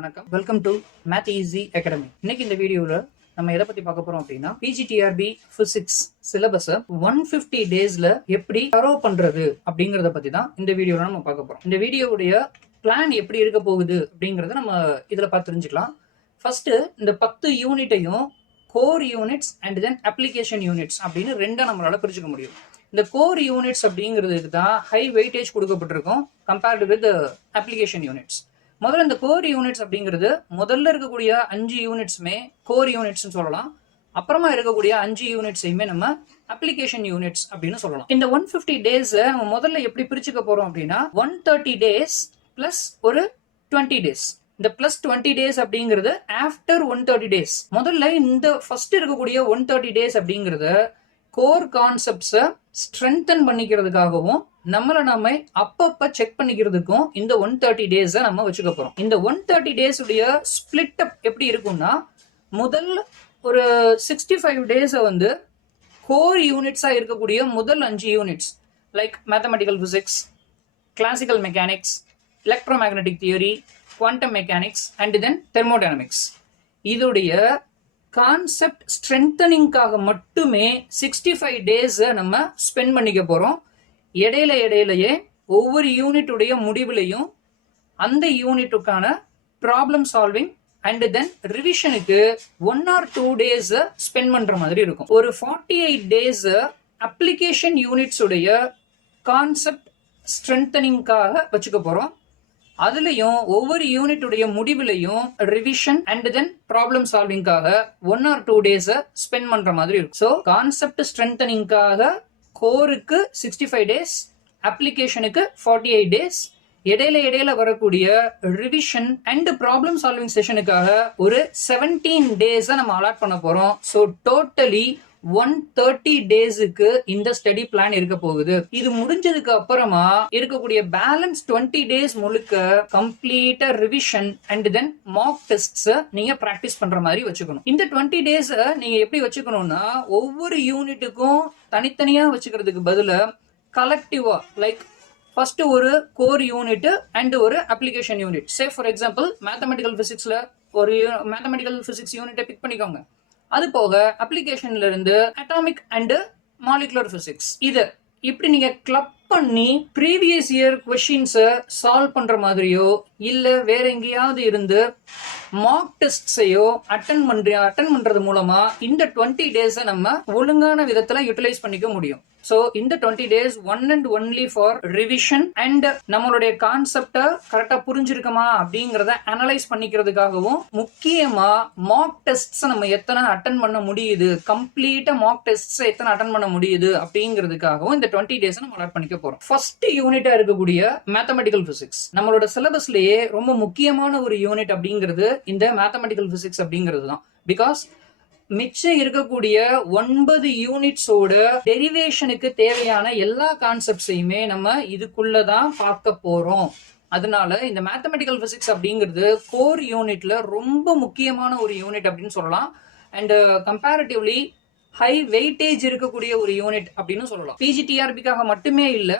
வணக்கம். Welcome to math easy academy. இன்னைக்கு இந்த வீடியோல நம்ம எதை பத்தி பார்க்க போறோம் அப்படின்னா PGTRB பிசிக்ஸ் சிலபஸ 150 டேஸ்ல எப்படி கரோ பண்றது அப்படிங்கறத பத்தி தான் இந்த வீடியோல நம்ம பார்க்க போறோம். இந்த வீடியோவுடைய பிளான் எப்படி இருக்க போகுது அப்படிங்கறத நம்ம இதுல பார்த்து தெரிஞ்சுக்கலாம். ஃபர்ஸ்ட் இந்த 10 யூனிட்டையும் core units and then application units அப்படின்னு ரெண்டா நம்மளால பிரிச்சுக்க முடியும். இந்த கோர் யூனிட்ஸ் அப்படிங்கிறதுக்கு தான் ஹை வெயிட்டேஜ் கொடுக்கப்பட்டிருக்கும் கம்பேர்டு வித் அப்ளிகேஷன் யூனிட்ஸ். முதல்ல இந்த கோர் யூனிட்ஸ் அப்படிங்கிறது முதல்ல இருக்கக்கூடிய 5 யூனிட்ஸுமே கோர் யூனிட்ஸ் சொல்லலாம். அப்புறமா இருக்கக்கூடிய 5 யூனிட்ஸையுமே நம்ம அப்ளிகேஷன் யூனிட்ஸ் அப்படின்னு சொல்லலாம். இந்த 150 டேஸ் நம்ம முதல்ல எப்படி பிரிச்சுக்க போறோம் அப்படின்னா 130 டேஸ் பிளஸ் ஒரு 20 டேஸ். இந்த பிளஸ் 20 டேஸ் அப்படிங்கிறது ஆஃப்டர் 130 டேஸ். முதல்ல இந்த ஃபர்ஸ்ட் இருக்கக்கூடிய 130 டேஸ் அப்படிங்கிறது கோர் கான்செப்ட்ஸை ஸ்ட்ரென்தன் பண்ணிக்கிறதுக்காகவும் நம்மளை நம்ம அப்பப்ப செக் பண்ணிக்கிறதுக்கும் இந்த 130 டேஸை நம்ம வச்சுக்க போறோம். இந்த 130 டேஸ் உடைய ஸ்பிளிட் அப் எப்படி இருக்கும்னா முதல் ஒரு 65 டேஸை வந்து கோர் யூனிட்ஸா இருக்கக்கூடிய முதல் 5 units like mathematical physics, classical mechanics, electro magnetic theory, quantum mechanics and then thermodynamics இதோடைய கான்செப்ட் ஸ்ட்ரென்தனிங்காக மட்டுமே 65 டேஸ் நம்ம ஸ்பெண்ட் பண்ணிக்க போறோம். இடையிலேயே ஒவ்வொரு யூனிட்டுடைய முடிவுலையும் அந்த யூனிட்டுக்கான ப்ராப்ளம் சால்விங் அண்ட் தென் ரிவிஷனுக்கு 1 or 2 டேஸ் ஸ்பெண்ட் பண்ற மாதிரி இருக்கும். ஒரு 48 டேஸ் அப்ளிகேஷன் யூனிட்ஸ் உடைய கான்செப்ட் ஸ்ட்ரென்தனிங்காக வச்சுக்க போறோம். அதுலயும் ஒவ்வொரு யூனிட்டுடைய முடிவுலையும் ரிவிஷன் அண்ட் தென் ப்ராப்ளம் சால்விங்காக 1 or 2 டேஸ் ஸ்பெண்ட் பண்ற மாதிரி இருக்கும். ஸோ கான்செப்ட் ஸ்ட்ரென்தனிங்காக கோருக்கு 65 டேஸ், அப்ளிகேஷனுக்கு 48 டேஸ், இடையில வரக்கூடிய ரிவிஷன் அண்ட் ப்ராப்ளம் சால்விங் செஷனுக்காக ஒரு 17 டேஸ் நம்ம அலாட் பண்ண போறோம். ஸோ டோட்டலி 130 டேஸுக்கு இந்த ஸ்டடி பிளான் இருக்க போகுது. இது முடிஞ்சதுக்கு அப்புறமா இருக்கக்கூடிய பேலன்ஸ் 20 டேஸ் முழுக்க கம்ப்ளீட்டா revision and then mock tests நீங்க பிராக்டிஸ் பண்ற மாதிரி வச்சுக்கணும். இந்த 20 டேஸ் நீங்க எப்படி வச்சுக்கணும்னா ஒவ்வொரு யூனிட்டுக்கும் தனித்தனியா வச்சுக்கிறதுக்கு பதிலா கலெக்டிவா லைக் ஃபர்ஸ்ட் ஒரு கோர் யூனிட் அண்ட் ஒரு application unit. Say for example mathematical பிசிக்ஸ்ல ஒரு மேத்தமெட்டிக்கல் பிசிக்ஸ் யூனிட்டை பிக் பண்ணிக்கோங்க. அது போக அப்ளிகேஷன்ல இருந்து அட்டாமிக் அண்ட் மாலிகுலர் பிசிக்ஸ் இது இப்படி நீங்க கிளப் பண்ணி ப்ரீவியஸ் இயர் கொஸ்டின்ஸை சால்வ் பண்ற மாதிரியோ இல்ல வேற எங்கேயாவது இருந்து மாக் டெஸ்ட்ஸையோ அட்டன் பண்றது மூலமா இந்த 20 டேஸை நம்ம ஒழுங்கான விதத்துல யூட்டிலைஸ் பண்ணிக்க முடியும். சோ இந்த 20 days one and only for revision and நம்மளுடைய கான்செப்டை கரெக்டா புரிஞ்சிருக்கமா அப்படிங்கறத அனலைஸ் பண்ணிக்கிறதுக்காகவும் முக்கியமா மாக் டெஸ்ட்ஸ் நம்ம எத்தனை அட்டன் பண்ண முடியுது, கம்ப்ளீட்டா மாக் டெஸ்ட்ஸ் எத்தனை அட்டன் பண்ண முடியுது அப்படிங்கிறதுக்காகவும் இந்த 20 டேஸ் நம்ம அலாட் பண்ணிக்க போறோம். ஃபர்ஸ்ட் யூனிட்டா இருக்கக்கூடிய மேத்தமெட்டிக்கல் பிசிக்ஸ் நம்மளோட சிலபஸ்லயே ரொம்ப முக்கியமான ஒரு யூனிட் அப்படிங்கிறது இந்த மேத்தமெட்டிக்கல் பிசிக்ஸ் அப்படிங்கிறது தான். பிகாஸ் மிச்சம் இருக்கக்கூடிய 9 யூனிட்ஸோட டெரிவேஷனுக்கு தேவையான எல்லா கான்செப்ட்ஸையுமே நம்ம இதுக்குள்ளதான் பார்க்க போறோம். அதனால இந்த மேத்தமெட்டிக்கல் பிசிக்ஸ் அப்படிங்கிறது கோர் யூனிட்ல ரொம்ப முக்கியமான ஒரு யூனிட் அப்படின்னு சொல்லலாம். அண்ட் கம்பேரிட்டிவ்லி ஹை வெயிட்டேஜ் இருக்கக்கூடிய ஒரு யூனிட் அப்படின்னு சொல்லலாம். PGTRBக்காக மட்டுமே இல்ல,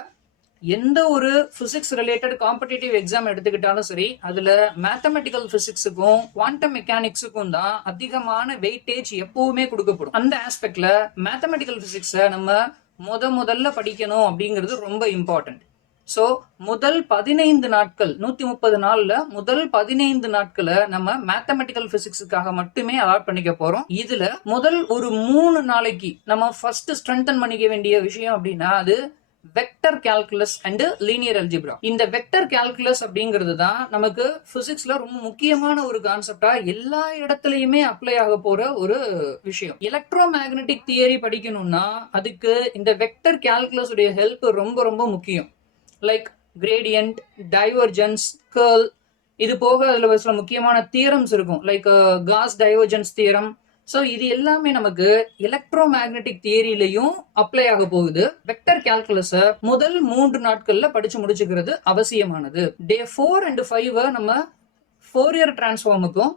எந்த ஒரு பிசிக்ஸ் ரிலேட்டட் காம்படிட்டிவ் எக்ஸாம் எடுத்துக்கிட்டாலும் சரி அதுல மேத்தமெட்டிக்கல் பிசிக்ஸுக்கும் குவாண்டம் மெக்கானிக்ஸுக்கும் தான் அதிகமான வெயிட்டேஜ் எப்பவுமே கொடுக்கப்படும். அந்த ஆஸ்பெக்ட்ல மேத்தமெட்டிக்கல் பிசிக்ஸை நம்ம முதல்ல படிக்கணும் அப்படிங்கிறது ரொம்ப இம்பார்ட்டன்ட். ஸோ முதல் 15 நாட்கள் 130 நாள்ல முதல் 15 நாட்களை நம்ம மேத்தமெட்டிக்கல் பிசிக்ஸுக்காக மட்டுமே அலாட் பண்ணிக்க போறோம். இதுல முதல் ஒரு 3 நாளைக்கு நம்ம ஃபர்ஸ்ட் ஸ்ட்ரென்தன் பண்ணிக்க வேண்டிய விஷயம் அப்படின்னா அது vector calculus and linear algebra. இந்த வெக்டர் கால்குலஸ் அப்படிங்கிறது தான் நமக்கு பிசிக்ஸ்ல ரொம்ப முக்கியமான ஒரு கான்செப்டா எல்லா இடத்துலயுமே அப்ளை ஆக போற ஒரு விஷயம். எலக்ட்ரோ மேக்னெட்டிக் தியரி படிக்கணும்னா அதுக்கு இந்த வெக்டர் கால்குலஸ் உடைய ஹெல்ப் ரொம்ப ரொம்ப முக்கியம். லைக் கிரேடியன்ட், டைவர்ஜென்ஸ், கர்ல், இது போக அதுல சில முக்கியமான தியரம்ஸ் இருக்கும் like cos divergence theorem. So இது எல்லாமே நமக்கு எலக்ட்ரோ மேக்னெட்டிக் தியரியிலையும் அப்ளை ஆக போகுது. வெக்டர் கால்குலஸை முதல் 3 நாட்கள்ல படிச்சு முடிச்சுக்கிறது அவசியமானது. டே 4 and 5 நம்ம ஃபோரியர் டிரான்ஸ்ஃபார்முக்கும்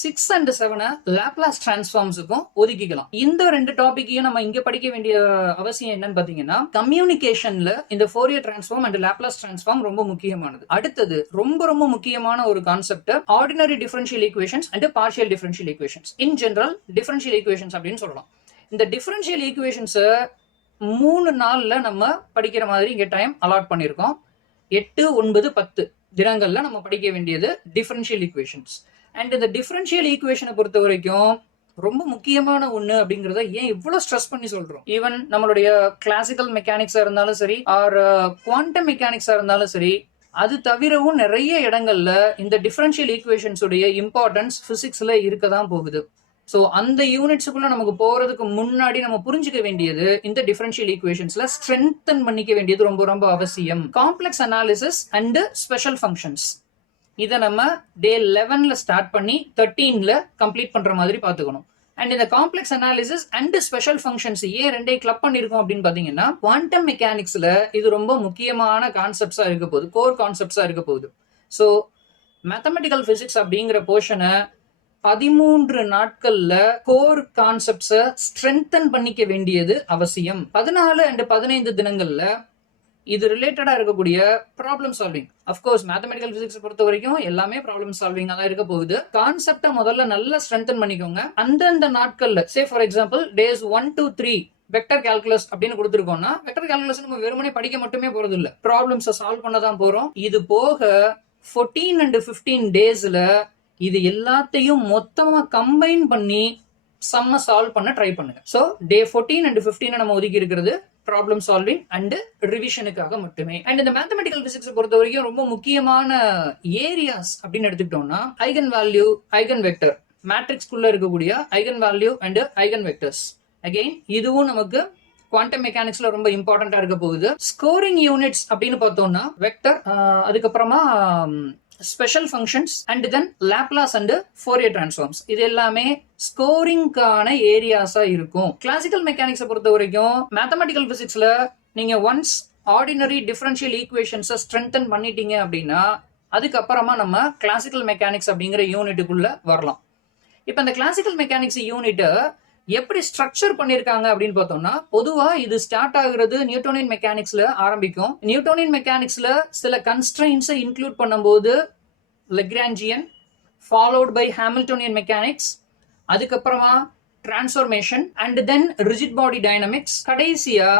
6 and 7 லாப்லாஸ் டிரான்ஸ்ஃபார்ம்ஸுக்கும் ஒதுக்கிக்கலாம். இந்த ரெண்டு டாபிக்கையும் நம்ம இங்க படிக்க வேண்டிய அவசியம் என்னன்னு பாத்தீங்கன்னா, கம்யூனிகேஷன்ல இந்த Fourier transform and Laplace transform ரொம்ப முக்கியமானது. அடுத்தது ரொம்ப ரொம்ப முக்கியமான ஒரு concept ordinary differential equations and partial differential equations. In general differential equations அப்படின்னு சொல்லலாம். இந்த டிஃபரன்ஷியல் ஈக்குவேஷன்ஸை 3 நாள்ல நம்ம படிக்கிற மாதிரி இங்க டைம் அலாட் பண்ணியிருக்கோம். 8, 9, 10 தினங்கள்ல நம்ம படிக்க வேண்டியது டிஃபரன்ஷியல் ஈக்குவேஷன்ஸ். அண்ட் இந்த டிஃபரன்ஷியல் ஈக்குவேஷனை பொறுத்த வரைக்கும் ரொம்ப முக்கியமான ஒண்ணு அப்படிங்கறத ஏன் இவ்வளவு ஸ்ட்ரெஸ் பண்ணி சொல்றோம். ஈவன் நம்மளுடைய கிளாசிக்கல் மெக்கானிக்ஸா இருந்தாலும் சரி, ஆர் குவாண்டம் மெக்கானிக்ஸா இருந்தாலும் சரி, அது தவிரவும் நிறைய இடங்கள்ல இந்த டிஃபரன்ஷியல் ஈக்குவேஷன்ஸ் உடைய இம்பார்ட்டன்ஸ் பிசிக்ஸ்ல இருக்கதான் போகுது. ஸோ அந்த யூனிட்ஸுக்குள்ள நமக்கு போறதுக்கு முன்னாடி நம்ம புரிஞ்சுக்க வேண்டியது இந்த டிஃபரன்ஷியல் ஈக்குவேஷன்ஸ்ல ஸ்ட்ரென்தன் பண்ணிக்க வேண்டியது ரொம்ப ரொம்ப அவசியம். Complex analysis and special functions இதை நம்ம டே 11ல ஸ்டார்ட் பண்ணி 13ல கம்ப்ளீட் பண்ற மாதிரி பாத்துக்கணும். அண்ட் இந்த complex analysis and special functions ஏன் ரெண்டையும் கிளப் பண்ணிருக்கோம் அப்படின்னு பாத்தீங்கன்னா, குவாண்டம் மெக்கானிக்ஸ்ல இது ரொம்ப முக்கியமான கான்செப்ட்ஸா இருக்க போகுது, கோர் கான்செப்ட்ஸா இருக்க போகுது. ஸோ மேத்தமெட்டிக்கல் பிசிக்ஸ் அப்படிங்கிற போர்ஷனை 13 நாட்கள்ல கோர் கான்செப்ட்ஸை ஸ்ட்ரென்தன் பண்ணிக்க வேண்டியது அவசியம். 14 and 15 தினங்கள்ல இது ரிலேட்டடா இருக்கக்கூடிய problem solving. Of course mathematical physics பொறுத்த வரைக்கும் எல்லாமே ப்ராப்ளம் சால்விங்கா தான் இருக்க போகுது. கான்செப்டை முதல்ல நல்லா ஸ்ட்ரென்தன் பண்ணிக்கோங்க. அந்தந்த நாட்கள்ல சே for example days 1 to 3 vector calculus அப்படின்னு கொடுத்துருக்கோம்னா, வெக்டர் கால்குலஸ் நம்ம வெறுமனே படிக்க மட்டுமே போறது இல்ல, ப்ராப்ளம்ஸை சால்வ் பண்ண தான் போறோம். இது போக 14 and 15 டேஸ்ல இது எல்லாத்தையும் மொத்தமா கம்பைன் பண்ணி சம்ம சால்வ் பண்ண ட்ரை பண்ணுங்க. ஸோ டே 14 and 15 நம்ம ஒதுக்கி இருக்கிறது ப்ராப்ளம் சால்விங் அண்ட் ரிவிஷனுக்காக மட்டுமே. அண்ட் இந்த மேத்தமெட்டிக்கல் பிசிக்ஸ் பொறுத்த வரைக்கும் ரொம்ப முக்கியமான ஏரியாஸ் அப்படின்னு எடுத்துக்கிட்டோம்னா, ஐகன் வேல்யூ, ஐகன் வெக்டர், மேட்ரிக்ஸ்குள்ள இருக்கக்கூடிய eigen value and eigen vectors. Again இதுவும் நமக்கு குவாண்டம் மெக்கானிக்ஸ்ல ரொம்ப இம்பார்ட்டண்டா இருக்க போகுது. ஸ்கோரிங் யூனிட்ஸ் அப்படின்னு பார்த்தோம்னா வெக்டர், அதுக்கப்புறமா special functions and then Laplace and Fourier transforms, இது எல்லாமே ஸ்கோரிங்கான ஏரியாஸா இருக்கும். கிளாசிக்கல் மெக்கானிக்ஸை பொறுத்த வரைக்கும் மேத்தமெட்டிக்கல் பிசிக்ஸ்ல நீங்க ஒன்ஸ் ஆர்டினரி டிஃபரன்ஷியல் ஈக்குவேஷன்ஸை ஸ்ட்ரென்தன் பண்ணிட்டீங்க அப்படின்னா அதுக்கப்புறமா நம்ம கிளாசிக்கல் மெக்கானிக்ஸ் அப்படிங்கிற யூனிட்டுக்குள்ள வரலாம். இப்போ இந்த கிளாசிக்கல் மெக்கானிக்ஸ் யூனிட்டை எப்படி ஸ்ட்ரக்சர் பண்ணிருக்காங்க அப்படின்னு பார்த்தோம்னா, பொதுவா இது ஸ்டார்ட் ஆகுறது நியூட்டோனியன் மெக்கானிக்ஸ்ல ஆரம்பிக்கும். நியூட்டோனியன் மெக்கானிக்ஸ்ல சில கன்ஸ்ட்ரெயின்ஸை இன்க்ளூட் பண்ணும்போது Lagrangian, followed by Hamiltonian mechanics, அதுக்கப்புறமா transformation and then rigid body dynamics, கடைசியா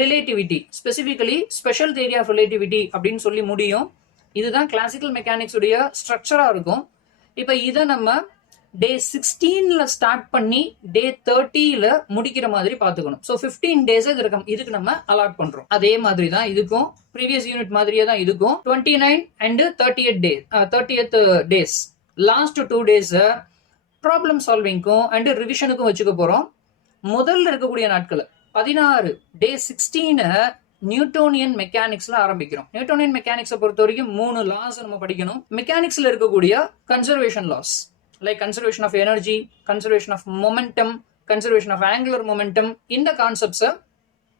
relativity, specifically special theory of relativity அப்படின்னு சொல்லி முடியும். இதுதான் கிளாசிக்கல் மெக்கானிக்ஸ் உடைய ஸ்ட்ரக்சரா இருக்கும். இப்ப இதை நம்ம டே 16ல ஸ்டார்ட் பண்ணி டே 30ல முடிக்கிற மாதிரி பாத்துக்கணும். ஸோ 15 டேஸ் இதுக்கு நம்ம அலாட் பண்றோம். அதே மாதிரி தான் இதுக்கும் ப்ரீவியஸ் யூனிட் மாதிரியே தான் இதுக்கும் 29 and 30th days last 2 days problem சால்விங்க்கும் அண்ட் ரிவிஷனுக்கும் வச்சுக்க போறோம். முதல்ல இருக்கக்கூடிய நாட்கள் 16 டே 16 நியூட்டோனியன் மெக்கானிக்ஸ்ல ஆரம்பிக்கிறோம். நியூட்டோனியன் மெக்கானிக்ஸை பொறுத்த வரைக்கும் 3 லாஸ் நம்ம படிக்கணும். மெக்கானிக்ஸ்ல இருக்கக்கூடிய conservation laws like conservation of energy, conservation of momentum, conservation of angular momentum, இந்த கான்செப்ட்ஸை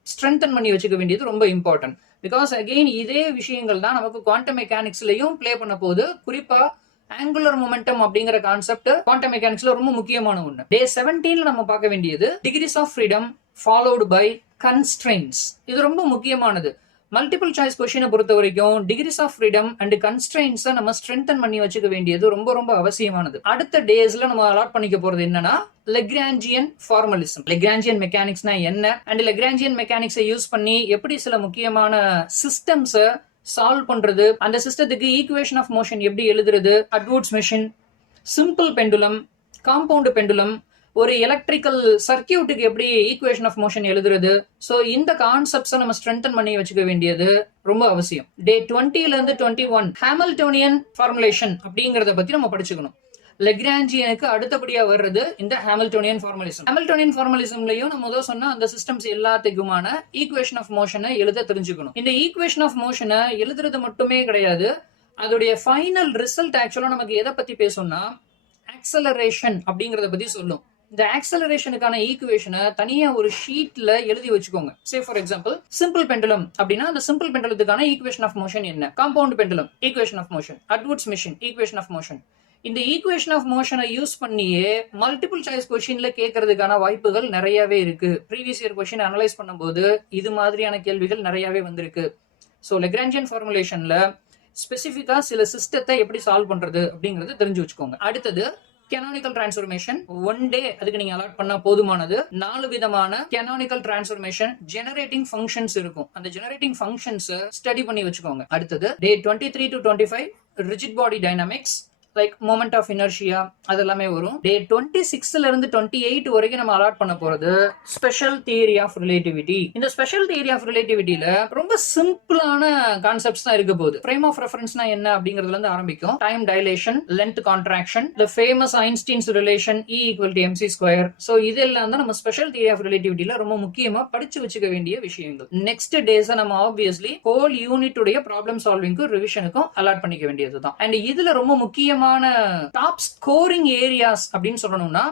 ஸ்ட்ரென்தன் பண்ணி வச்சுக்க வேண்டியது ரொம்ப இம்பார்ட்டன்ட். பிகாஸ் அகெயின் இதே விஷயங்கள் தான் நமக்கு குவாண்டம் மெக்கானிக்ஸ்லயும் பிளே பண்ண போகுது. குறிப்பா ஆங்குலர் மொமெண்டம் அப்படிங்கிற கான்செப்ட் குவாண்டம் மெக்கானிக்ஸ்ல ரொம்ப முக்கியமான ஒண்ணு. டே 17ல நம்ம பார்க்க வேண்டியது degrees of freedom followed by constraints. இது ரொம்ப முக்கியமானது. மல்டிபிள் சாய்ஸ் கொஸ்டினை பொறுத்த வரைக்கும் டிகிரிஸ் ஆஃப் ஃப்ரீடம் அண்ட் கன்ஸ்ட்ரெயின்ஸை நம்ம ஸ்ட்ரென்தன் பண்ணி வச்சுக்க வேண்டியது ரொம்ப ரொம்ப அவசியமானது. அடுத்த டேஸ்ல நம்ம அலாட் பண்ணிக்க போறது என்னன்னா லெக்ராஞ்சியன் ஃபார்மலிசம். லெக்ராஞ்சியன் மெக்கானிக்ஸ்னா என்ன அண்ட் லெக்ராஞ்சியன் மெக்கானிக்ஸை யூஸ் பண்ணி எப்படி சில முக்கியமான சிஸ்டம்ஸை சால்வ் பண்றது, அந்த சிஸ்டத்துக்கு ஈக்குவேஷன் ஆஃப் மோஷன் எப்படி எழுதுறது, Atwood's machine, simple pendulum, compound pendulum, ஒரு எலக்ட்ரிக்கல் சர்க்கியூட்டுக்கு எப்படி ஈக்குவேஷன் ஆஃப் மோஷன் எழுதுறது. ஸோ இந்த கான்செப்ட்ஸை நம்ம ஸ்ட்ரென்தன் பண்ணி வச்சுக்க வேண்டியது ரொம்ப அவசியம். டே 20ல இருந்து 21 ஹாமில்டோனியன் ஃபார்முலேஷன் அப்படிங்கறத பத்தி நம்ம படிச்சுக்கணும். லெக்ராஞ்சியனுக்கு அடுத்தபடியா வர்றது இந்த ஹாமில்டோனியன் ஃபார்முலிசம். ஹாமில்டோனியன் ஃபார்முலிசம்லயும் நம்ம முதல் சொன்ன அந்த சிஸ்டம்ஸ் எல்லாத்துக்குமான ஈக்குவேஷன் ஆஃப் மோஷனை எழுத தெரிஞ்சுக்கணும். இந்த ஈக்குவேஷன் ஆஃப் மோஷனை எழுதுறது மட்டுமே கிடையாது, அதோடைய ஃபைனல் ரிசல்ட் ஆக்சுவலா நமக்கு எதை பத்தி பேசணும்னா ஆக்சலரேஷன் அப்படிங்கறத பத்தி சொல்லும். இந்த ஆக்சலரேஷனுக்கான ஈக்குவேஷனை தனியா ஒரு ஷீட்ல எழுதி வச்சுக்கோங்க. Say for example simple pendulum அப்படின்னா அந்த சிம்பிள் பெண்டுலத்துக்கான ஈக்குவேஷன் ஆஃப் மோஷன் என்ன, compound pendulum equation of motion, Atwood's machine equation of motion, இந்த ஈக்குவேஷன் ஆஃப் மோஷனை யூஸ் பண்ணியே மல்டிபிள் சாய்ஸ் கொஸ்டின்ல கேட்கறதுக்கான வாய்ப்புகள் நிறையவே இருக்கு. ப்ரீவியஸ் இயர் கொஸ்டின் அனலைஸ் பண்ணும்போது இது மாதிரியான கேள்விகள் நிறையவே வந்திருக்கு. ஸோ லெக்ராஞ்சியன் ஃபார்முலேஷன்ல ஸ்பெசிஃபிக்கா சில சிஸ்டத்தை எப்படி சால்வ் பண்றது அப்படிங்கறது தெரிஞ்சு வச்சுக்கோங்க. அடுத்தது canonical transformation. ஒன் டே அதுக்கு நீங்க அலாட் பண்ணா போதுமானது. 4 விதமான canonical transformation generating functions இருக்கும். அந்த generating functions ஸ்டடி பண்ணி வச்சுக்கோங்க. அடுத்தது day 23 to 25 rigid body dynamics like moment of inertia அதெல்லாமே வரும். டே 26ல இருந்து 28 வரைக்கும் நம்ம அலாட் பண்ண போறது ஸ்பெஷல் தியரி ஆஃப் ரிலேட்டிவிட்டி. இந்த ஸ்பெஷல் தியரி ஆஃப் ரிலேட்டிவிட்டியில ரொம்ப சிம்பிளான கான்செப்ட்ஸ் தான் இருக்க போகுது. ஃப்ரேம் ஆஃப் ரெஃபரன்ஸ்னா என்ன அப்படிங்கிறதுல இருந்து ஆரம்பிக்கும். Time dilation, length contraction, the famous Einstein's relation E = mc². So இதெல்லாம் தான் நம்ம ஸ்பெஷல் தியரி ஆஃப் ரிலேட்டிவிட்டியில ரொம்ப முக்கியமா படிச்சு வச்சுக்க வேண்டிய விஷயங்கள். நெக்ஸ்ட் டேஸ் நம்ம ஆப்வியஸ்லி ஹோல் யூனிட் உடைய ப்ராப்ளம் சால்விங்க்கும் ரிவிஷனுக்கும் அலாட் பண்ணிக்க வேண்டியதுதான். அண்ட் இதுல ரொம்ப முக்கியமான டாப் ஸ்கோரிங் ஏரியாஸ் அப்படின்னு சொல்லணும்னா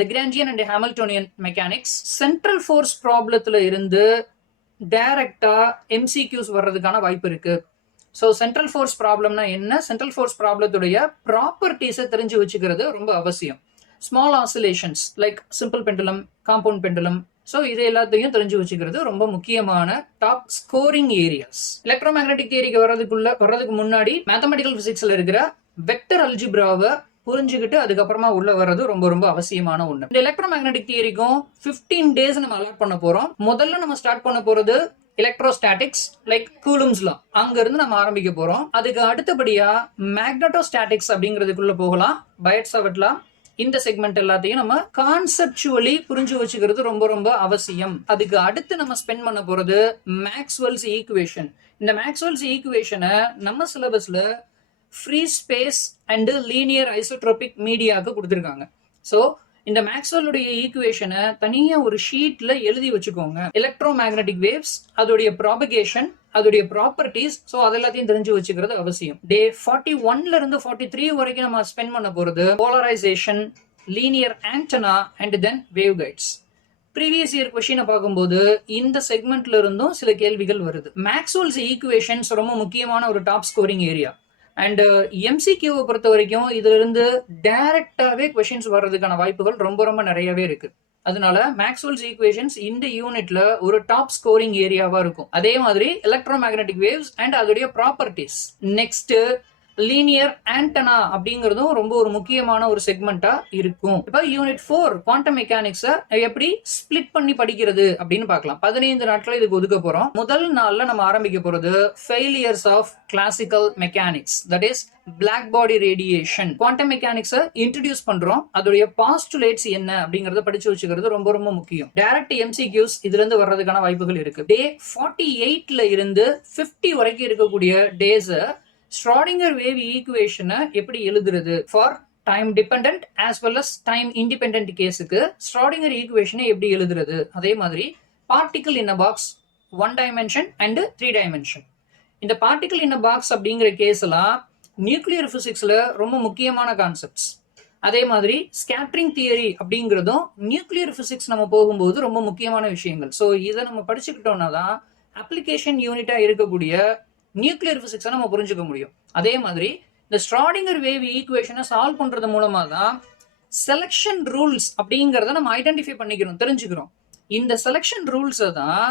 Lagrangian and Hamiltonian mechanics, central force ப்ராப்ளத்துல இருந்து டைரக்டா MCQs வர்றதுக்கான வாய்ப்பு இருக்கு. ஸோ சென்ட்ரல் ஃபோர்ஸ் ப்ராப்ளம்னா என்ன, சென்ட்ரல் ஃபோர்ஸ் ப்ராப்ளத்துடைய ப்ராப்பர்ட்டிஸை தெரிஞ்சு வச்சுக்கிறது ரொம்ப அவசியம். Small oscillations like simple pendulum, compound pendulum, so இது எல்லாத்தையும் தெரிஞ்சு வச்சுக்கிறது ரொம்ப முக்கியமான top scoring areas. Electromagnetic தியரிக்கு வர்றதுக்கு முன்னாடி மேத்தமெட்டிக்கல் பிசிக்ஸ்ல இருக்கிற வெக்டர் அல்ஜிப்ராவை புரிஞ்சுக்கிட்டு அதுக்கப்புறமா உள்ள வர்றது ரொம்ப ரொம்ப அவசியமான ஒண்ணு. இந்த எலக்ட்ரோ மேக்னெட்டிக் தியரிக்கும் 15 டேஸ் நம்ம அலாட் பண்ண போறோம். முதல்ல நம்ம ஸ்டார்ட் பண்ண போறது எலக்ட்ரோஸ்டாட்டிக்ஸ் லைக் கூலும்ஸ் லா, அங்க இருந்து நம்ம ஆரம்பிக்க போறோம். அதுக்கு அடுத்தபடியா மேக்னட்டோஸ்டாட்டிக்ஸ் அப்படிங்கிறதுக்குள்ள போகலாம். பயட்-சாவர்ட் லா, இந்த செக்மெண்ட் எல்லாத்தையும் நம்ம கான்செப்சுவலி புரிஞ்சு வச்சுக்கிறது ரொம்ப ரொம்ப அவசியம். அதுக்கு அடுத்து நம்ம ஸ்பெண்ட் பண்ண போறது மேக்ஸ்வெல்ஸ் ஈக்குவேஷன். இந்த மேக்ஸ்வெல்ஸ் ஈக்குவேஷனை நம்ம சிலபஸ்ல free space and linear isotropic மீடியாவுக்கு கொடுத்துருக்காங்க. ஸோ இந்த மேக்ஸ்வெல்லுடைய ஈக்குவேஷனை தனியா ஒரு ஷீட்ல எழுதி வச்சுக்கோங்க. எலக்ட்ரோ மேக்னெட்டிக் வேவ்ஸ், அதோடைய ப்ராபகேஷன், அதோடைய ப்ராப்பர்ட்டிஸ், ஸோ அதெல்லாத்தையும் தெரிஞ்சு வச்சுக்கிறது அவசியம். டே 41ல இருந்து 43 வரைக்கும் நம்ம ஸ்பெண்ட் பண்ண போறது polarisation, linear antenna and then wave guides. Previous year கொஸ்டினை பார்க்கும்போது இந்த செக்மெண்ட்ல இருந்தும் சில கேள்விகள் வருது. மேக்ஸ்வெல்ஸ் ஈக்குவேஷன்ஸ் ரொம்ப முக்கியமான ஒரு டாப் ஸ்கோரிங் ஏரியா. அண்ட் MCQவை பொறுத்த வரைக்கும் இதுல இருந்து டைரக்டாவே கொஸ்டின்ஸ் வர்றதுக்கான வாய்ப்புகள் ரொம்ப ரொம்ப நிறையவே இருக்கு. அதனால மேக்ஸ்வெல்ஸ் ஈக்குவேஷன்ஸ் இந்த யூனிட்ல ஒரு டாப் ஸ்கோரிங் ஏரியாவா இருக்கும். அதே மாதிரி எலக்ட்ரோ மேக்னெட்டிக் வேவ்ஸ் அண்ட் அதோடைய ப்ராப்பர்ட்டிஸ். நெக்ஸ்ட் லீனியர் ஆண்டனா அப்படிங்கிறதும் ரொம்ப ஒரு முக்கியமான ஒரு செக்மெண்டா இருக்கும். இப்ப யூனிட் 4 குவாண்டம் மெக்கானிக்ஸை எப்படி ஸ்பிளிட் பண்ணி படிக்கிறது அப்படின்னு பார்க்கலாம். 15 நாட்கள் இதுக்கு ஒதுக்க போறோம். முதல் நாள்ல நம்ம ஆரம்பிக்க போறது failures of classical mechanics, that is black body radiation. Quantum மெக்கானிக்ஸை இன்ட்ரடியூஸ் பண்றோம். அதோடைய பாஸ்டுலேட்ஸ் என்ன அப்படிங்கறத படிச்சு வச்சுக்கிறது ரொம்ப ரொம்ப முக்கியம். டைரக்ட் MCQs இதுல இருந்து வர்றதுக்கான வாய்ப்புகள் இருக்கு. டே 48ல இருந்து 50 வரைக்கும் இருக்கக்கூடிய டேஸ் ஷ்ராடிங்கர் வேவ் ஈக்குவேஷனை எப்படி எழுதுறது for time dependent as well as time independent கேஸுக்கு ஷ்ராடிங்கர் ஈக்குவேஷனை எப்படி எழுதுறது. அதே மாதிரி particle in a box 1 dimension and 3 dimension. இந்த பார்ட்டிகிள் இன் அ பாக்ஸ் அப்படிங்கிற கேஸ் எல்லாம் நியூக்ளியர் பிசிக்ஸ்ல ரொம்ப முக்கியமான கான்செப்ட்ஸ். அதே மாதிரி ஸ்கேட்டரிங் தியரி அப்படிங்கிறதும் நியூக்ளியர் பிசிக்ஸ் நம்ம போகும்போது ரொம்ப முக்கியமான விஷயங்கள். ஸோ இதை நம்ம படிச்சுக்கிட்டோம்னா தான் அப்ளிகேஷன் யூனிட்டா இருக்கக்கூடிய நியூக்ளியர் பிசிக்ஸை நம்ம புரிஞ்சுக்க முடியும். அதே மாதிரி இந்த ஷ்ராடிங்கர் வேவ் ஈக்குவேஷனை சால்வ் பண்றது மூலமா தான் செலக்ஷன் ரூல்ஸ் அப்படிங்கிறத நம்ம ஐடென்டிஃபை பண்ணிக்கிறோம், தெரிஞ்சுக்கிறோம். இந்த செலக்ஷன் ரூல்ஸை தான்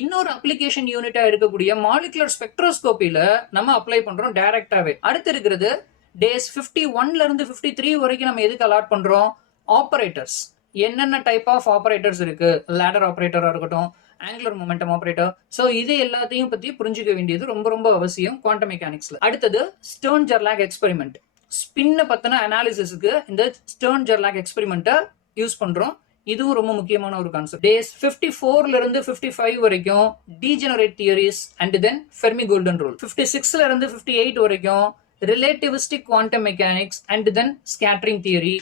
இன்னொரு அப்ளிகேஷன் யூனிட்டா இருக்கக்கூடிய மாலிகுலர் ஸ்பெக்ட்ரோஸ்கோபில நம்ம அப்ளை பண்றோம் டைரக்டாவே. அடுத்து இருக்கிறது டேஸ் 51ல இருந்து 53 வரைக்கும் நம்ம எதுக்கு அலாட் பண்றோம், ஆபரேட்டர்ஸ். என்னென்ன டைப் ஆஃப் ஆபரேட்டர்ஸ் இருக்கு, லேடர் ஆபரேட்டரா இருக்கட்டும், ஆங்குலர் மொமெண்டம் ஆபரேட்டர். சோ இது எல்லாத்தையும் பத்தி புரிஞ்சுக்க வேண்டியது ரொம்ப ரொம்ப அவசியம் குவாண்டம் மெக்கானிக்ஸ்ல. அடுத்தது ஸ்டர்ன்-ஜெர்லாக் எக்ஸ்பெரிமெண்ட். ஸ்பின்னை பத்தின அனாலிசிஸ்க்கு இந்த ஸ்டர்ன்-ஜெர்லாக் எக்ஸ்பெரிமெண்ட்டை யூஸ் பண்றோம். இதுவும் ரொம்ப முக்கியமான ஒரு கான்செப்ட். டேஸ் 54ல இருந்து 55 வரைக்கும் degenerate theories and then Fermi golden rule. 56ல இருந்து 58 வரைக்கும் relativistic quantum mechanics and then scattering theory,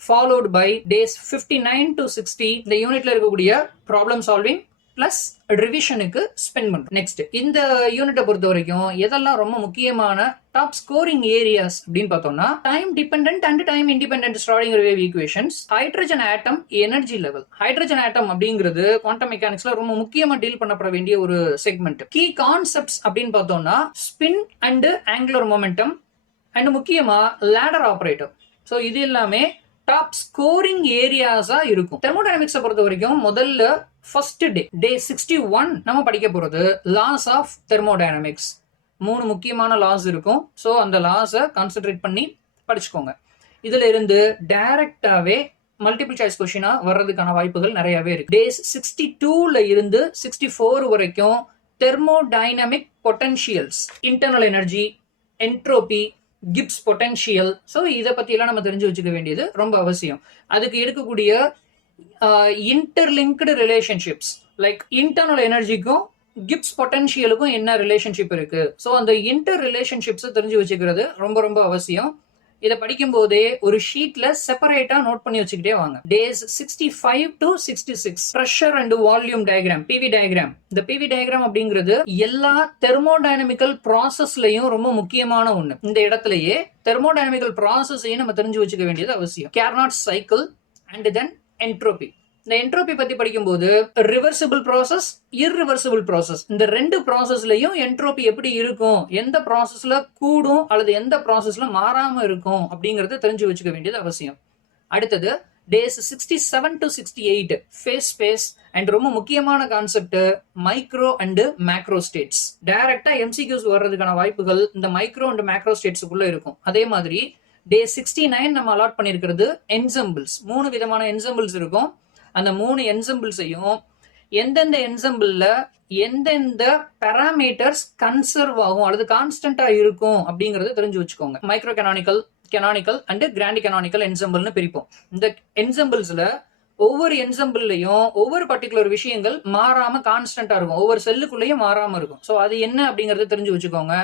followed by days 59 to 60 இந்த யூனிட்ல இருக்கக்கூடிய ப்ராப்ளம் சால்விங் பிளஸ் ரிவிஷனுக்கு ஸ்பெண்ட் பண்றோம். நெக்ஸ்ட் இந்த யூனிட்டை பொறுத்த வரைக்கும் எதெல்லாம் ரொம்ப முக்கியமான டாப் ஸ்கோரிங் ஏரியாஸ் அப்படின்னு பார்த்தோம்னா time dependent and time independent Schrodinger wave equations, hydrogen atom, energy level. Hydrogen atom அப்படிங்கிறது குவாண்டம் மெக்கானிக்ஸ்ல ரொம்ப முக்கியமா டீல் பண்ணப்பட வேண்டிய ஒரு செக்மெண்ட். கீ கான்செப்ட்ஸ் அப்படின்னு பார்த்தோம்னா spin and angular momentum and முக்கியமா லேடர் ஆபரேட்டர். ஸோ இது எல்லாமே டாப் ஸ்கோரிங் ஏரியாஸா இருக்கும். தெர்மோடைனமிக்ஸை பொறுத்த வரைக்கும் முதல்ல ஃபர்ஸ்ட் டே 61 நம்ம படிக்க போறது லாஸ் ஆஃப் தெர்மோடைனமிக்ஸ். 3 முக்கியமான லாஸ் இருக்கும். ஸோ அந்த லாஸை கான்சென்ட்ரேட் பண்ணி படிச்சுக்கோங்க. இதுல இருந்து டைரக்டாவே மல்டிபிள் சாய்ஸ் கொஸ்டினா வர்றதுக்கான வாய்ப்புகள் நிறையவே இருக்கு. டேஸ் 62ல இருந்து 64 வரைக்கும் thermodynamic potentials, internal energy, entropy, Gibbs potential. So இதை பத்தி எல்லாம் நம்ம தெரிஞ்சு வச்சுக்க வேண்டியது ரொம்ப அவசியம். அதுக்கு எடுக்கக்கூடிய இன்டர்லிங்க்டு ரிலேஷன்ஷிப்ஸ், லைக் இன்டர்னல் எனர்ஜிக்கும் கிப்ஸ் பொட்டன்ஷியலுக்கும் என்ன ரிலேஷன்ஷிப் இருக்கு. ஸோ அந்த இன்டர் ரிலேஷன்ஷிப்ஸை தெரிஞ்சு வச்சுக்கிறது ரொம்ப ரொம்ப அவசியம். இதை படிக்கும் போதே ஒரு ஷீட்ல செப்பரேட்டா நோட் பண்ணி வச்சுக்கிட்டே வாங்க. Days 65 to 66 pressure and volume diagram, PV diagram. இந்த பிவி டயக்ராம் அப்படிங்கிறது எல்லா தெர்மோடைனமிக்கல் ப்ராசஸ்லயும் ரொம்ப முக்கியமான ஒண்ணு. இந்த இடத்துலயே தெர்மோடைனமிக்கல் ப்ராசஸையும் நம்ம தெரிஞ்சு வச்சுக்க வேண்டியது அவசியம். கேர்னாட் சைக்கிள் அண்ட் தென் என்ட்ரோபி. இந்த என்ட்ரோபி பத்தி படிக்கும்போது ரிவர்சிபிள் ப்ராசஸ், இர்ரிவர்சிபிள் ப்ராசஸ், இந்த 2 ப்ராசஸ்லயும் என்ட்ரோபி எப்படி இருக்கும், எந்த ப்ராசஸ்ல கூடும் அல்லது எந்த ப்ராசஸ்ல மாறாம இருக்கும் அப்படிங்கறத தெரிஞ்சு வச்சுக்க வேண்டியது அவசியம். அடுத்தது days 67 to 68 phase space and ரொம்ப முக்கியமான concept micro and macro states. டைரக்டா எம்சிக்யூஸ் வர்றதுக்கான வாய்ப்புகள் இந்த மைக்ரோ அண்ட் மேக்ரோ ஸ்டேட்ஸுக்குள்ள இருக்கும். அதே மாதிரி டே 69 நம்ம அலாட் பண்ணிருக்கிறது என்சம்பிள்ஸ். 3 விதமான என்சம்பிள்ஸ் இருக்கும். அந்த 3 என்சம்பிள்ஸையும் எந்தெந்த என்சம்பிள்ல எந்தெந்த பாராமீட்டர்ஸ் கன்சர்வ் ஆகும் அல்லது கான்ஸ்டன்டா இருக்கும் அப்படிங்கறத தெரிஞ்சு வச்சுக்கோங்க. Microcanonical, canonical and grand canonical என்சம்பிள்னு பிரிப்போம். இந்த என்சம்பிள்ஸ்ல ஒவ்வொரு என்சம்பிள்லயும் ஒவ்வொரு பர்டிகுலர் விஷயங்கள் மாறாம கான்ஸ்டன்டா இருக்கும், ஒவ்வொரு செல்லுக்குள்ளேயும் மாறாம இருக்கும். ஸோ அது என்ன அப்படிங்கறத தெரிஞ்சு வச்சுக்கோங்க.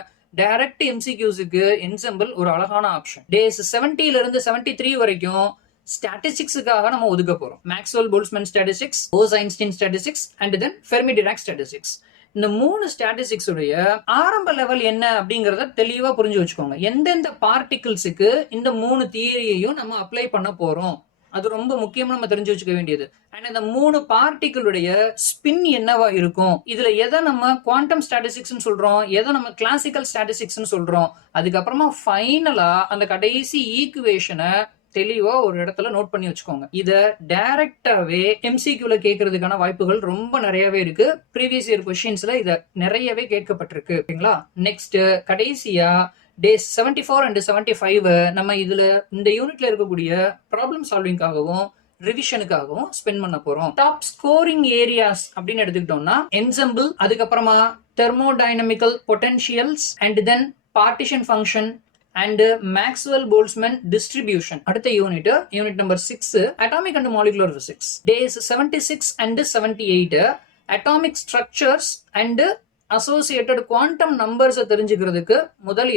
டைரக்ட் எம்சிக்யூஸுக்கு என்சம்பிள் ஒரு அழகான ஆப்ஷன். டேஸ் 70ல இருந்து 73 வரைக்கும் ஸ்டாட்டிஸ்டிக்ஸுக்காக நம்ம ஒதுக்க போறோம். Maxwell Boltzmann statistics, Bose Einstein statistics and then Fermi Dirac statistics. இந்த 3 ஸ்டாட்டிஸ்டிக்ஸ் உடைய ஆரம்ப லெவல் என்ன அப்படிங்கறத தெளிவா புரிஞ்சு வச்சுக்கோங்க. எந்தெந்த பார்ட்டிகிள்ஸுக்கு இந்த 3 தியரியையும் நம்ம அப்ளை பண்ண போறோம், அது ரொம்ப முக்கியமா நம்ம தெரிஞ்சு வச்சுக்க வேண்டியது. அண்ட் இந்த 3 பார்ட்டிகளுடைய ஸ்பின் என்னவா இருக்கும், இதுல எதை நம்ம குவாண்டம் ஸ்டாட்டிஸ்டிக்ஸ் சொல்றோம், எதை நம்ம கிளாசிக்கல் ஸ்டாட்டிஸ்டிக்ஸ் சொல்றோம். அதுக்கப்புறமா ஃபைனலா அந்த கடைசி ஈக்குவேஷனை தெளிவா ஒரு இடத்துல நோட் பண்ணி வச்சுக்கோங்க. இத டைரக்டாவே எம்சிக்யூல கேட்கறதுக்கான வாய்ப்புகள் ரொம்ப நிறையவே இருக்கு. ப்ரீவியஸ் இயர் கொஸ்டின்ஸ்ல இத நிறையவே கேட்கப்பட்டிருக்கு. ஓகேங்களா? நெக்ஸ்ட் கடைசியா டேஸ் 74 அண்ட் 75 நம்ம இதுல இந்த யூனிட்ல இருக்கக்கூடிய ப்ராப்ளம் சால்விங்காகவும் ரிவிஷனுக்காகவும் ஸ்பெண்ட் பண்ண போறோம். டாப் ஸ்கோரிங் ஏரியாஸ் அப்படின்னு எடுத்துக்கிட்டோம்னா என்சம்பிள், அதுக்கப்புறமா thermodynamical potentials and then partition function and Maxwell Boltzmann distribution. அடுத்த unit number 6 atomic and molecular physics. days 76 and 78 atomic structures and associated quantum numbers தெரிஞ்சுக்கிறதுக்கு முதல்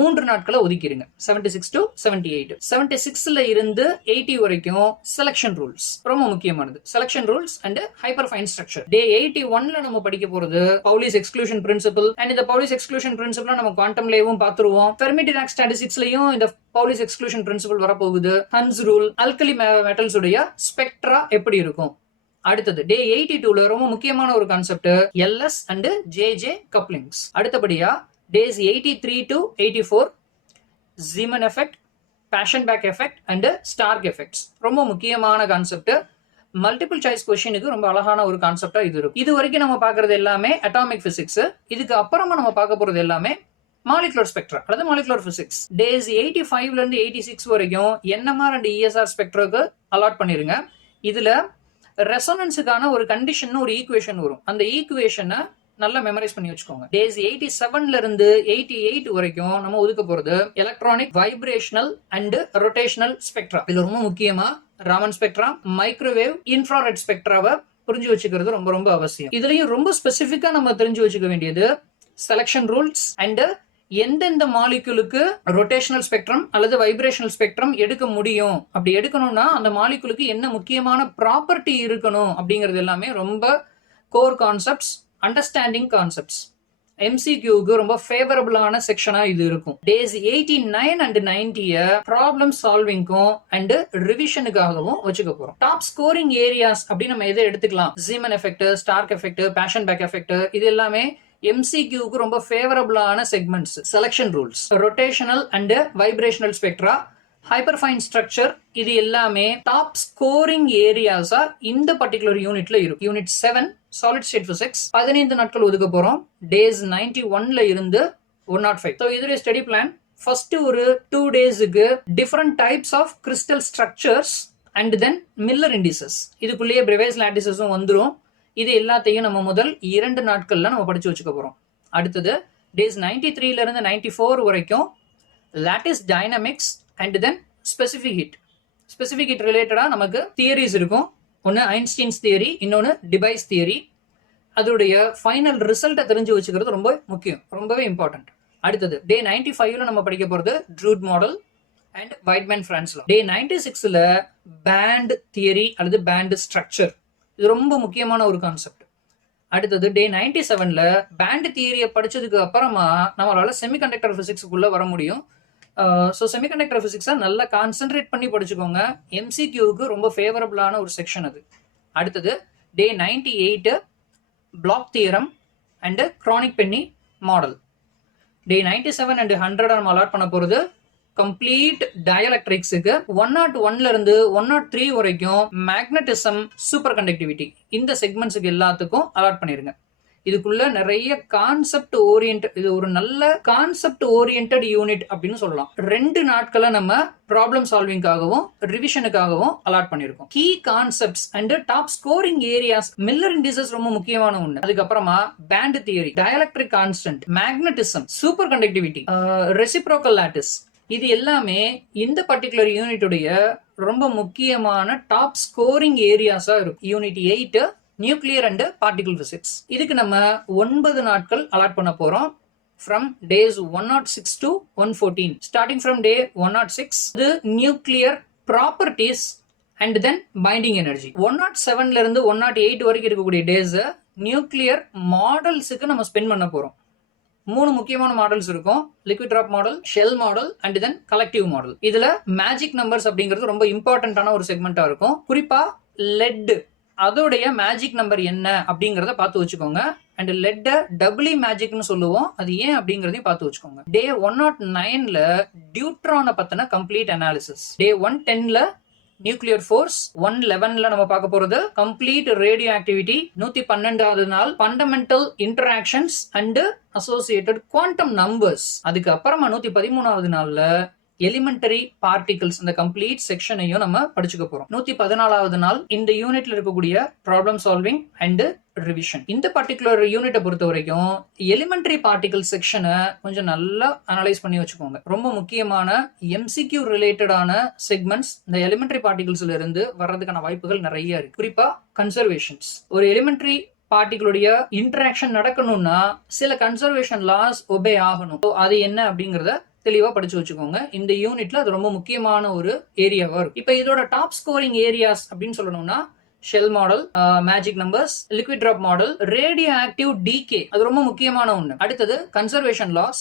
3 நாட்களை ஒதுக்கிடுங்க. 76 to 78. 76ல இருந்து 80 வரைக்கும் செலக்ஷன் ரூல்ஸ் ரொம்ப முக்கியமானது. Selection rules and hyper fine structure. Day 81ல நம்ம படிக்க போறது பவுலிஸ் எக்ஸ்க்ளூஷன் பிரின்சிபல். அண்ட் இந்த பவுலிஸ் எக்ஸ்க்ளூஷன் பிரின்சிபல் நம்ம குவாண்டம்லயும் பார்த்துருவோம். ஃபெர்மி-டிராக் ஸ்டாட்டிஸ்டிக்ஸ்லயும் இந்த பவுலிஸ் எக்ஸ்க்ளூஷன் பிரின்சிபல் வரப்போகுது. ஹன்ஸ் ரூல், அல்கலி மெட்டல்ஸ் உடைய ஸ்பெக்ட்ரா எப்படி இருக்கும். அடுத்தது டே 82ல ரொம்ப முக்கியமான ஒரு concept LS and JJ couplings. அடுத்தபடியா days 83 to 84 Zeeman effect, Paschen Back effect and Stark effects. ரொம்ப முக்கியமான கான்செப்ட். மல்டிபிள் சாய்ஸ் கொஸ்டினுக்கு ரொம்ப அழகான ஒரு கான்செப்டா இது இருக்கும். இது வரைக்கும் நம்ம பாக்குறது எல்லாமே அட்டாமிக் பிசிக்ஸ். இதுக்கு அப்புறமா நம்ம பார்க்க போறது எல்லாமே மாலிகுலர் ஸ்பெக்ட்ரா அல்லது மாலிகுலர் பிசிக்ஸ். டேஸ் 85ல இருந்து 86 வரைக்கும் என்எம்ஆர் அண்ட் இஎஸ்ஆர் ஸ்பெக்ட்ராக்கு அலாட் பண்ணிருங்க. இதுல ரெசோனன்ஸுக்கான ஒரு கண்டிஷன், ஒரு ஈக்குவேஷன் வரும். அந்த ஈக்குவேஷனை நல்லா மெமரைஸ் பண்ணி வச்சுக்கோங்க. டேஸ் 87ல இருந்து 88 வரைக்கும் நம்ம ஒதுக்க போறது electronic, vibrational and rotational spectra. இதுல ரொம்ப முக்கியமா ராமன் ஸ்பெக்ட்ரா, மைக்ரோவேவ், இன்ஃப்ராரெட் ஸ்பெக்ட்ராவை புரிஞ்சு வச்சுக்கிறது ரொம்ப ரொம்ப அவசியம். இதுலயும் ரொம்ப ஸ்பெசிபிக்கா நம்ம தெரிஞ்சு வச்சுக்க வேண்டியது செலக்ஷன் ரூல்ஸ் அண்ட் எந்தெந்த மாலிகுலுக்கு ரொட்டேஷனல் ஸ்பெக்ட்ரம் அல்லது வைப்ரேஷனல் ஸ்பெக்ட்ரம் எடுக்க முடியும். அப்படி எடுக்கணும்னா அந்த மாலிகுலுக்கு என்ன முக்கியமான ப்ராப்பர்ட்டி இருக்கணும் அப்படிங்கிறது எல்லாமே ரொம்ப கோர் கான்செப்ட்ஸ், அண்டர்ஸ்டாண்டிங் கான்செப்ட்ஸ். எம்சிக்யூக்கு ரொம்ப ஃபேவரபிளான செக்ஷனா இது இருக்கும். டேஸ் 89 அண்ட் 90 ப்ராப்ளம் சால்விங்கும் அண்ட் ரிவிஷனுக்காகவும் வச்சுக்க போறோம். டாப் ஸ்கோரிங் ஏரியாஸ் அப்படின்னு நம்ம எதை எடுத்துக்கலாம், Zeeman effect, Stark effect, Paschen Back effect, இது எல்லாமே எம்சிக்யூக்கு ரொம்ப ஃபேவரபிளான segments. Selection rules, rotational and vibrational spectra, hyperfine structure, இது எல்லாமே டாப் ஸ்கோரிங் ஏரியாஸா இந்த பர்டிகுலர் யூனிட்ல இருக்கும். யூனிட் 7 சாலிட் ஸ்டேட் பிசிக்ஸ் 15 நாட்கள் ஒதுக்க போறோம். டேஸ் 91ல இருந்து 105. ஸோ இதோட ஸ்டடி பிளான் ஃபர்ஸ்ட் ஒரு 2 டேஸுக்கு different types of crystal structures and then Miller indices, இதுக்குள்ளேயே பிரெவேஸ் லாட்டிசஸும் வந்துடும். இது எல்லாத்தையும் நம்ம முதல் 2 நாட்கள்ல நம்ம படிச்சு வச்சுக்க போறோம். அடுத்தது டேஸ் 93ல இருந்து 94 வரைக்கும் lattice dynamics and then specific heat. Specific heat ரிலேட்டடா நமக்கு தியரிஸ் இருக்கும். ஒன்று ஐன்ஸ்டீன்ஸ் தியரி, இன்னொன்று டிவைஸ் தியரி. அதோடைய ஃபைனல் ரிசல்ட்டை தெரிஞ்சு வச்சுக்கிறது ரொம்ப முக்கியம், ரொம்பவே இம்பார்ட்டன்ட். அடுத்தது டே 95ல நம்ம படிக்க போறது Drude model and Wiedemann Franz law. Day 96ல பேண்ட் தியரி அல்லது பேண்ட் ஸ்ட்ரக்சர், இது ரொம்ப முக்கியமான ஒரு கான்செப்ட். அடுத்தது டே 97ல பேண்ட் தியரியை படிச்சதுக்கு அப்புறமா நம்மளால செமிகண்டக்டர் பிசிக்ஸுக்குள்ள வர முடியும். ஸோ செமிகண்டக்டர் பிசிக்ஸை நல்லா கான்சென்ட்ரேட் பண்ணி படிச்சுக்கோங்க. எம்சிக்யூவுக்கு ரொம்ப ஃபேவரபிளான ஒரு செக்ஷன் அது. அடுத்தது day 98 Bloch theorem and Kronig Penney model. Day 97 and 100 நம்ம அலாட் பண்ண போறது கம்ப்ளீட் டயலக்ட்ரிக்ஸுக்கு. 101ல இருந்து 103 வரைக்கும் மேக்னட்டிசம், சூப்பர் கண்டக்டிவிட்டி, இந்த செக்மெண்ட்ஸுக்கு எல்லாத்துக்கும் அலாட் பண்ணிருங்க. இதுக்குள்ள நிறைய கான்செப்ட் ஓரியன்ட், இது ஒரு நல்ல கான்செப்ட் ஓரியன்ட் யூனிட் அப்படின்னு சொல்லலாம். 2 நாட்களை நம்ம ப்ராப்ளம் சால்விங்காகவும் ரிவிஷனுக்காகவும் அலாட் பண்ணிருக்கோம். Key concepts and top scoring areas, Miller indices ரொம்ப முக்கியமான ஒண்ணு. அதுக்கப்புறமா band theory, dielectric constant, magnetism, superconductivity, reciprocal lattice, இது எல்லாமே இந்த பர்டிகுலர் யூனிட்டுடைய ரொம்ப முக்கியமான டாப் ஸ்கோரிங் ஏரியாஸா இருக்கும். Unit 8 nuclear and particle physics. இதுக்கு நம்ம 9 நாட்கள் அலாட் பண்ண போறோம். From days 106 to 114. Starting from day 106 இது nuclear properties and then binding energy. 107ல இருந்து 108 வரைக்கும் இருக்கக்கூடிய டேஸ் நியூக்ளியர் மாடல்ஸுக்கு நம்ம ஸ்பெண்ட் பண்ண போறோம். 3 முக்கியமான மாடல்ஸ் இருக்கும். Liquid drop model, shell model and then collective model. இதுல மேஜிக் நம்பர்ஸ் அப்படிங்கிறது ரொம்ப இம்பார்ட்டன்டான ஒரு செக்மெண்டா இருக்கும். குறிப்பா லெட், அதோடைய மேஜிக் நம்பர் என்ன அப்படிங்கறத பார்த்து வச்சுக்கோங்க. அண்ட் லெட் டபுளி மேஜிக்னு சொல்லுவோம், அது ஏன் அப்படிங்கறதையும் பார்த்து வச்சுக்கோங்க. டே 109ல டியூட்ரானை பத்தின கம்ப்ளீட் அனாலிசிஸ். டே 110ல நியூக்ளியர் ஃபோர்ஸ். 111ல நம்ம பார்க்க போறது கம்ப்ளீட் ரேடியோ ஆக்டிவிட்டி. 112வது நாள் fundamental interactions and associated quantum numbers. அதுக்கு அப்புறமா 113வது நாள்ல எலிமெண்டரி பார்ட்டிகல்ஸ், இந்த கம்ப்ளீட் செக்ஷனையும் நம்ம படிச்சுக்க போறோம். 114வது நாள் இந்த யூனிட்ல இருக்கக்கூடிய ப்ராப்ளம் சால்விங் அண்ட் ரிவிஷன். இந்த பர்டிகுலர் யூனிட்டை பொறுத்த வரைக்கும் எலிமெண்டரி பார்ட்டிகல் செக்ஷனை கொஞ்சம் நல்லா அனலைஸ் பண்ணி வச்சுக்கோங்க. ரொம்ப முக்கியமான எம்சிக்யூ ரிலேட்டடான செக்மெண்ட்ஸ் இந்த எலிமெண்டரி பார்ட்டிகல்ஸ்ல இருந்து வர்றதுக்கான வாய்ப்புகள் நிறைய இருக்கு. குறிப்பா கன்சர்வேஷன்ஸ். ஒரு எலிமெண்டரி பார்ட்டிகளுடைய இன்டராக்ஷன் நடக்கணும்னா சில கன்சர்வேஷன் லாஸ் ஒபே ஆகணும். அது என்ன அப்படிங்கறத தெளிவா படிச்சு வச்சுக்கோங்க. இந்த யூனிட்ல அது ரொம்ப முக்கியமான ஒரு ஏரியாவா இருக்கும். இப்ப இதோட டாப் ஸ்கோரிங் ஏரியாஸ் அப்படின்னு சொல்லணும்னா shell model, magic numbers, liquid drop model, radioactive decay, அது ரொம்ப முக்கியமான ஒண்ணு. அடுத்தது கன்சர்வேஷன் லாஸ்.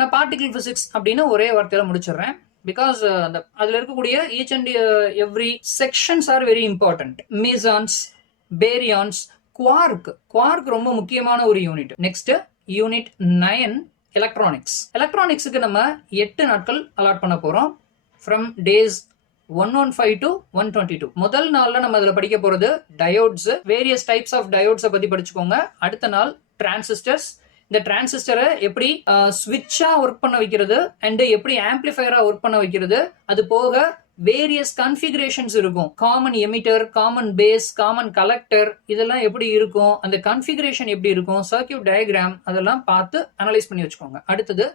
நான் பார்ட்டிகல் பிசிக்ஸ் அப்படின்னு ஒரே வார்த்தையில முடிச்சிடுறேன். பிகாஸ் அதுல இருக்கக்கூடிய each and every sections are very important. Mesons, baryons, quark ரொம்ப முக்கியமான ஒரு யூனிட். Next unit 9 electronics. எலக்ட்ரானிக்ஸுக்கு நம்ம 8 நாட்கள் அலாட் பண்ண போறோம். From days 115 to 122. முதல் நாள்ல நம்ம அதுல படிக்க போறது டயோட்ஸ், வேரியஸ் டைப்ஸ் ஆஃப் டயோட்ஸை பத்தி படிச்சுக்கோங்க. அடுத்த நாள் டிரான்சிஸ்டர்ஸ், இந்த டிரான்சிஸ்டரை எப்படி ஸ்விட்சா ஒர்க் பண்ண வைக்கிறது அண்ட் எப்படி ஆம்பிளிஃபயரா ஒர்க் பண்ண வைக்கிறது, அது போக வேரியஸ் கன்ஃபிகரேஷன்ஸ் இருக்கும். Common emitter, common base, common collector, இதெல்லாம் எப்படி இருக்கும், அந்த கன்ஃபிகரேஷன் எப்படி இருக்கும், சர்க்யூட் டயக்ராம், அதெல்லாம் பார்த்து அனலைஸ் பண்ணி வச்சுக்கோங்க. அடுத்தது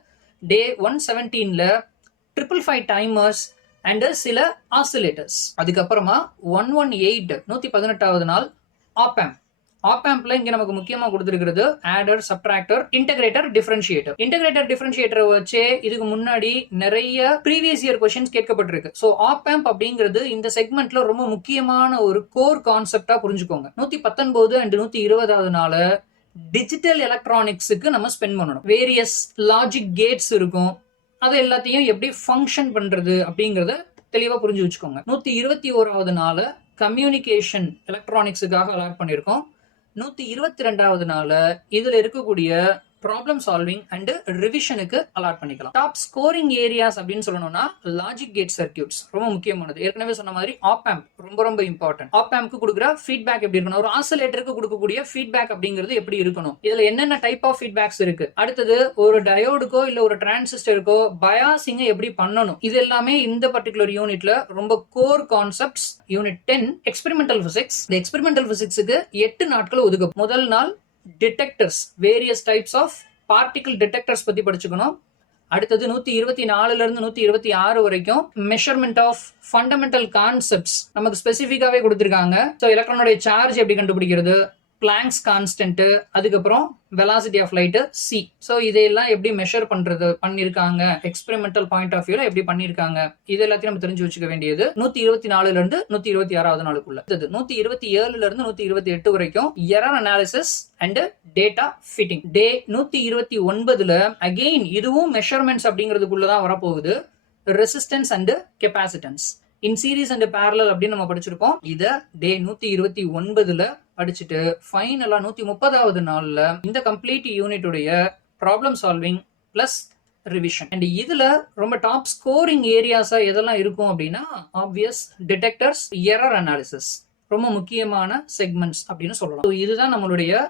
டே 117ல 555 டைமர்ஸ் அண்ட் சில ஆசிலேட்டர்ஸ். அதுக்கப்புறமா 118 118வது நாள் ஆப் ஆம்ப்ல இங்க நமக்கு முக்கியமா கொடுத்திருக்கிறது adder, subtractor, integrator, differentiator. Integrator டிஃபரன்ஷியேட்டரை வச்சு இதுக்கு முன்னாடி நிறைய ப்ரீவியஸ் இயர் क्वेश्चंस கேட்கப்பட்டிருக்கு. சோ ஆப் ஆம்ப் அப்படிங்கிறது இந்த செக்மெண்ட்ல ரொம்ப முக்கியமான ஒரு கோர் கான்செப்டா புரிஞ்சுக்கோங்க. 119 அண்ட் 120வது நாள் டிஜிட்டல் எலக்ட்ரானிக்ஸுக்கு நம்ம ஸ்பெண்ட் பண்ணணும். வேரியஸ் லாஜிக் கேட்ஸ் இருக்கும், அது எல்லாத்தையும் எப்படி ஃபங்க்ஷன் பண்றது அப்படிங்கறத தெளிவா புரிஞ்சு வச்சுக்கோங்க. 121வது நாள் கம்யூனிகேஷன் எலக்ட்ரானிக்ஸுக்காக அலாட் பண்ணியிருக்கோம். 122வது நாள் இதுல இருக்கக்கூடிய ப்ராப்ளம் சால்விங் அண்ட் ரிவிஷனுக்கு அலாட் பண்ணிக்கலாம். டாப் ஸ்கோரிங் ஏரியாஸ் அப்படின்னு சொல்லணும்னா லாஜிக் கேட் சர்க்கியூட்ஸ் ரொம்ப முக்கியமானது. ஏற்கனவே சொன்ன மாதிரி ஆப் ஆம்ப் ரொம்ப ரொம்ப இம்பார்ட்டன்ட். ஆப் ஆம்ப்க்கு கொடுக்குற ஃபீட்பேக் எப்படி இருக்கணும், ஒரு ஆசிலேட்டருக்கு கொடுக்கக்கூடிய ஃபீட்பேக் அப்படிங்கிறது எப்படி இருக்கணும், இதுல என்னென்ன டைப் ஆஃப் ஃபீட்பேக்ஸ் இருக்கு, அடுத்தது ஒரு டயோடுக்கோ இல்ல ஒரு டிரான்சிஸ்டருக்கோ பயாசிங் எப்படி பண்ணணும், இது எல்லாமே இந்த பர்டிகுலர் யூனிட்ல ரொம்ப core concepts. Unit 10 experimental physics. இந்த எக்ஸ்பெரிமெண்டல் பிசிக்ஸுக்கு 8 நாட்கள் ஒதுக்கும். முதல் நாள் detectors, various types of particle detectors பத்தி படிச்சுக்கணும். அடுத்தது 124ல இருந்து 126 வரைக்கும் மெஷர்மெண்ட் ஆஃப் ஃபண்டமெண்டல் கான்செப்ட்ஸ் நமக்கு ஸ்பெசிஃபிக்காவே கொடுத்திருக்காங்க. ஸோ எலக்ட்ரானோட சார்ஜ் எப்படி கண்டுபிடிக்கிறது, பிளாங்க்ஸ் கான்ஸ்டன்ட், அதுக்கப்புறம் velocity of light c. So இதையெல்லாம் எப்படி மெஷர் பண்றது பண்ணிருக்காங்க, எக்ஸ்பெரிமெண்டல் பாயிண்ட் ஆஃப் வியூல எப்படி பண்ணிருக்காங்க, இது எல்லாத்தையும் நம்ம தெரிஞ்சு வச்சுக்க வேண்டியது 124ல இருந்து 126வது நாளுக்குள்ள. 127ல இருந்து 128 வரைக்கும் error analysis and data fitting. Day 129ல அகெயின் இதுவும் மெஷர்மெண்ட்ஸ் அப்படிங்கிறதுக்குள்ளதான் வரப்போகுது. Resistance and capacitance in series and parallel அப்படின்னு நம்ம படிச்சிருப்போம். இத டே 129ல படிச்சுட்டு ஃபைனலா 130வது நாள்ல இந்த கம்ப்ளீட் யூனிட்டுடைய problem solving plus revision. And இதுல ரொம்ப டாப் ஸ்கோரிங் ஏரியாஸா எதெல்லாம் இருக்கும் அப்படின்னா ஆப்வியஸ் டிடெக்டர்ஸ், எரர் அனாலிசிஸ் ரொம்ப முக்கியமான செக்மெண்ட்ஸ் அப்படின்னு சொல்லலாம். இதுதான் நம்மளுடைய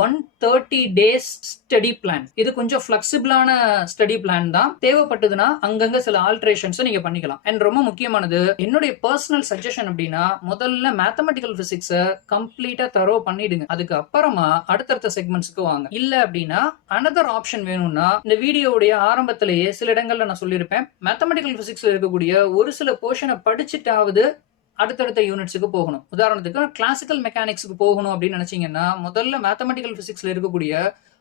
130 days ஸ்டடி பிளான். இது கொஞ்சம் ஃபிளெக்சிபிளான ஸ்டடி பிளான் தான். தேவைப்பட்டதுன்னா அங்கங்க சில ஆல்ட்ரேஷன்ஸ் நீங்க பண்ணிக்கலாம். அண்ட் ரொம்ப முக்கியமானது என்னுடைய பர்சனல் சஜஷன் அப்படின்னா முதல்ல மேத்தமெட்டிக்கல் பிசிக்ஸ கம்ப்ளீட்டா தரோ பண்ணிடுங்க. அதுக்கு அப்புறமா அடுத்தடுத்த செக்மெண்ட்ஸ்க்கு வாங்க. இல்ல அப்படின்னா அனதர் ஆப்ஷன் வேணும்னா இந்த வீடியோவுடைய ஆரம்பத்திலேயே சில இடங்கள்ல நான் சொல்லியிருப்பேன், மேத்தமெட்டிக்கல் பிசிக்ஸ்ல இருக்கக்கூடிய ஒரு சில போர்ஷனை படிச்சுட்டாவது அடுத்தடுத்த யூனிட்ஸுக்கு போகணும். உதாரணத்துக்கு கிளாசிக்கல் மெக்கானிக்ஸுக்கு போகணும் அப்படின்னு நினைச்சீங்கன்னா முதல்ல மேத்தமெட்டிக்கல் பிசிக்ஸ்ல இருக்கக்கூடிய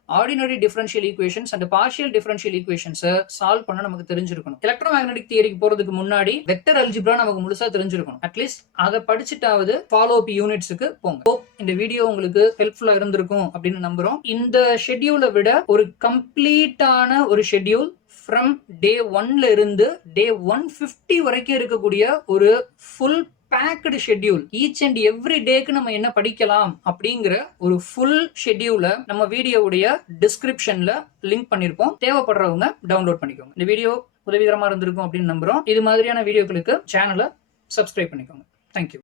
ordinary differential equations and partial differential ஈக்குவேஷன்ஸை சால்வ் பண்ண நமக்கு தெரிஞ்சிருக்கணும். எலக்ட்ரோமேக்னெட்டிக் தியரிக்கு போறதுக்கு முன்னாடி வெக்டர் அல்ஜிப்ரா நமக்கு முழுசா தெரிஞ்சிருக்கணும். அட்லீஸ்ட் அதை படிச்சுட்டாவது ஃபாலோ அப் யூனிட்ஸுக்கு போங்க. இந்த வீடியோ உங்களுக்கு ஹெல்ப்ஃபுல்லா இருந்திருக்கும் அப்படின்னு நம்புறோம். இந்த ஷெட்யூலை விட ஒரு கம்ப்ளீட்டான ஒரு ஷெட்யூல் ஃப்ரம் டே 1ல இருந்து டே 150 வரைக்கும் இருக்கக்கூடிய ஒரு full packed schedule. Each and every டேக்கு நம்ம என்ன படிக்கலாம் அப்படிங்கிற ஒரு ஃபுல் ஷெட்யூலை நம்ம வீடியோவுடைய டிஸ்கிரிப்ஷன்ல லிங்க் பண்ணிருப்போம். தேவைப்படுறவங்க டவுன்லோட் பண்ணிக்கோங்க. இந்த வீடியோ உதவிகரமா இருந்திருக்கும் அப்படின்னு நம்புறோம். இது மாதிரியான வீடியோக்களுக்கு சேனலை சப்ஸ்கிரைப் பண்ணிக்கோங்க. தேங்க்யூ.